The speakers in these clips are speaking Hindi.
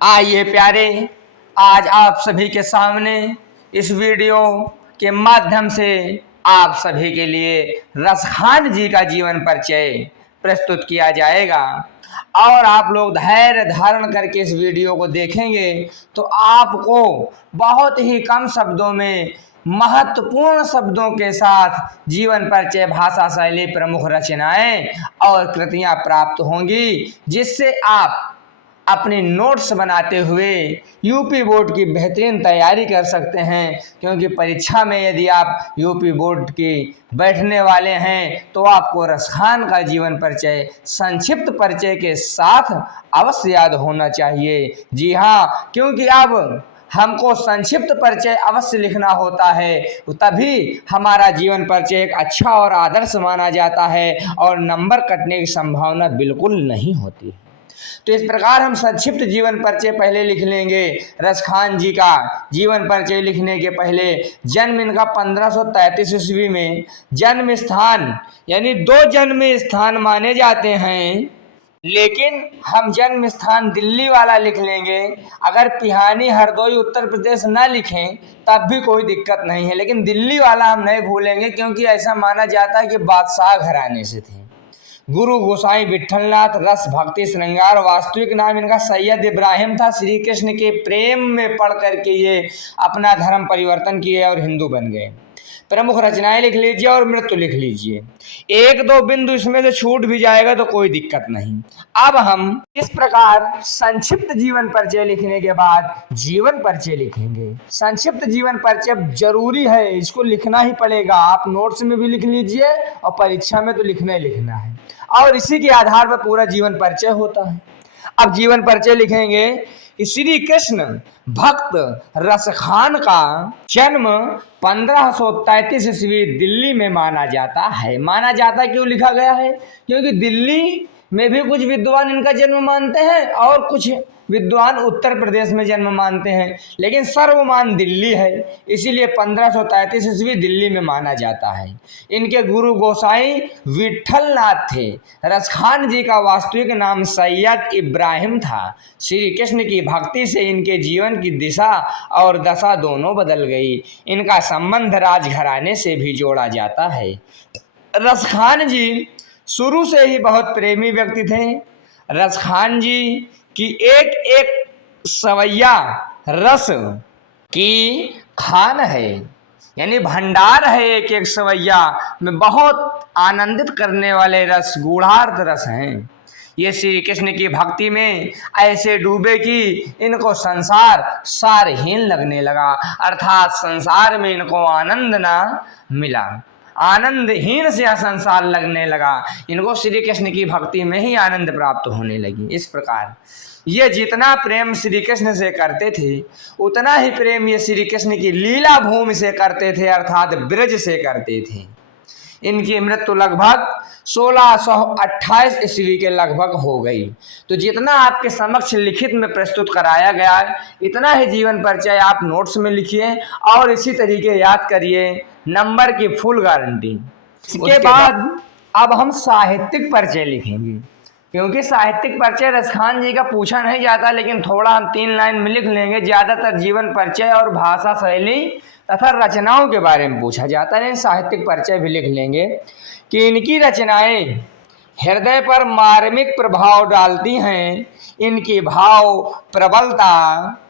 आइए प्यारे, आज आप सभी के सामने इस वीडियो के माध्यम से आप सभी के लिए रसखान जी का जीवन परिचय प्रस्तुत किया जाएगा और आप लोग धैर्य धारण करके इस वीडियो को देखेंगे तो आपको बहुत ही कम शब्दों में महत्वपूर्ण शब्दों के साथ जीवन परिचय, भाषा शैली, प्रमुख रचनाएं और कृतियां प्राप्त होंगी, जिससे आप अपने नोट्स बनाते हुए यूपी बोर्ड की बेहतरीन तैयारी कर सकते हैं। क्योंकि परीक्षा में यदि आप यूपी बोर्ड की बैठने वाले हैं तो आपको रसखान का जीवन परिचय संक्षिप्त परिचय के साथ अवश्य याद होना चाहिए। जी हाँ, क्योंकि अब हमको संक्षिप्त परिचय अवश्य लिखना होता है, तभी हमारा जीवन परिचय एक अच्छा और आदर्श माना जाता है और नंबर कटने की संभावना बिल्कुल नहीं होती है। तो इस प्रकार हम संक्षिप्त जीवन परिचय पहले लिख लेंगे। रसखान जी का जीवन परिचय लिखने के पहले जन्म इनका 1533 ईस्वी में, जन्म स्थान यानी दो जन्म स्थान माने जाते हैं, लेकिन हम जन्म स्थान दिल्ली वाला लिख लेंगे। अगर पिहानी हरदोई उत्तर प्रदेश ना लिखें तब भी कोई दिक्कत नहीं है, लेकिन दिल्ली वाला हम नहीं भूलेंगे, क्योंकि ऐसा माना जाता है कि बादशाह घराने से थे। गुरु गोसाई विठलनाथ, रस भक्ति श्रृंगार, वास्तविक नाम इनका सैयद इब्राहिम था। श्री कृष्ण के प्रेम में पढ़ करके ये अपना धर्म परिवर्तन किए और हिंदू बन गए। प्रमुख रचनाएं लिख लीजिए और मृत्यु लिख लीजिए। एक दो बिंदु इसमें से छूट भी जाएगा तो कोई दिक्कत नहीं। अब हम इस प्रकार संक्षिप्त जीवन परिचय लिखने के बाद जीवन परिचय लिखेंगे। संक्षिप्त जीवन परिचय जरूरी है, इसको लिखना ही पड़ेगा। आप नोट्स में भी लिख लीजिए और परीक्षा में तो लिखना ही लिखना है, और इसी के आधार पर पूरा जीवन परिचय होता है। अब जीवन परिचय लिखेंगे कि श्री कृष्ण भक्त रसखान का जन्म 1533 ईस्वी दिल्ली में माना जाता है। माना जाता क्यों लिखा गया है? क्योंकि दिल्ली में भी कुछ विद्वान इनका जन्म मानते हैं और कुछ विद्वान उत्तर प्रदेश में जन्म मानते हैं, लेकिन सर्वमान दिल्ली है, इसीलिए 1533 ईस्वी दिल्ली में माना जाता है। इनके गुरु गोसाई विठलनाथ थे। रसखान जी का वास्तविक नाम सैयद इब्राहिम था। श्री कृष्ण की भक्ति से इनके जीवन की दिशा और दशा दोनों बदल गई। इनका संबंध राजघराने से भी जोड़ा जाता है। रसखान जी शुरू से ही बहुत प्रेमी व्यक्ति थे। रसखान जी कि एक एक सवैया रस की खान है, यानी भंडार है। एक एक सवैया में बहुत आनंदित करने वाले रस गूढ़ार्थ रस हैं। ये श्री कृष्ण की भक्ति में ऐसे डूबे कि इनको संसार सारहीन लगने लगा, अर्थात संसार में इनको आनंद ना मिला, आनंदहीन से संसार लगने लगा। इनको श्री कृष्ण की भक्ति में ही आनंद प्राप्त होने लगी। इस प्रकार ये जितना प्रेम श्री कृष्ण से करते थे उतना ही प्रेम ये श्री कृष्ण की लीला भूमि से करते थे, अर्थात ब्रज से करते थे। इनकी मृत्यु लगभग 1628 ईस्वी के लगभग हो गई। तो जितना आपके समक्ष लिखित में प्रस्तुत कराया गया है इतना ही जीवन परिचय आप नोट्स में लिखिए और इसी तरीके याद करिए, नंबर की फुल गारंटी। इसके बाद अब हम साहित्यिक परिचय लिखेंगे, क्योंकि साहित्यिक परिचय रसखान जी का पूछा नहीं जाता, लेकिन थोड़ा हम 3 लाइन में लिख लेंगे। ज़्यादातर जीवन परिचय और भाषा शैली तथा रचनाओं के बारे में पूछा जाता है, साहित्यिक परिचय भी लिख लेंगे कि इनकी रचनाएं हृदय पर मार्मिक प्रभाव डालती हैं। इनकी भाव प्रबलता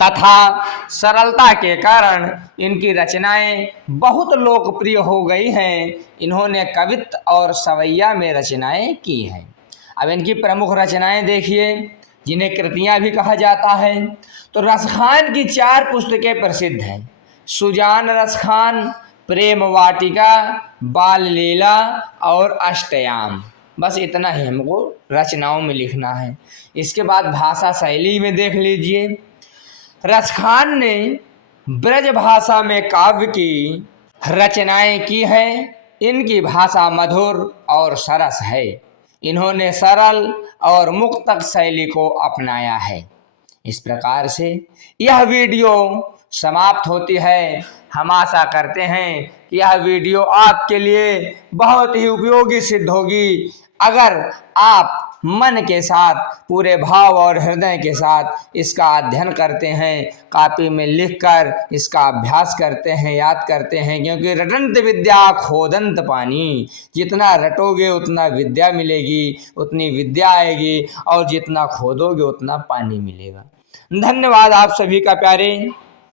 तथा सरलता के कारण इनकी रचनाएं बहुत लोकप्रिय हो गई हैं। इन्होंने कवित्व और सवैया में रचनाएं की हैं। अब इनकी प्रमुख रचनाएं देखिए, जिन्हें कृतियां भी कहा जाता है। तो रसखान की 4 पुस्तकें प्रसिद्ध हैं। सुजान रसखान, प्रेम वाटिका, बाल लीला और अष्टयाम। बस इतना ही हमको रचनाओं में लिखना है। इसके बाद भाषा शैली में देख लीजिए, रसखान ने ब्रज भाषा में काव्य की रचनाएं की हैं। इनकी भाषा मधुर और सरस है। इन्होंने सरल और मुक्तक शैली को अपनाया है। इस प्रकार से यह वीडियो समाप्त होती है। हम आशा करते हैं कि यह वीडियो आपके लिए बहुत ही उपयोगी सिद्ध होगी। अगर आप मन के साथ, पूरे भाव और हृदय के साथ इसका अध्ययन करते हैं, कॉपी में लिखकर इसका अभ्यास करते हैं, याद करते हैं। क्योंकि रटंत विद्या खोदंत पानी, जितना रटोगे उतना विद्या मिलेगी, उतनी विद्या आएगी, और जितना खोदोगे उतना पानी मिलेगा। धन्यवाद आप सभी का प्यारे।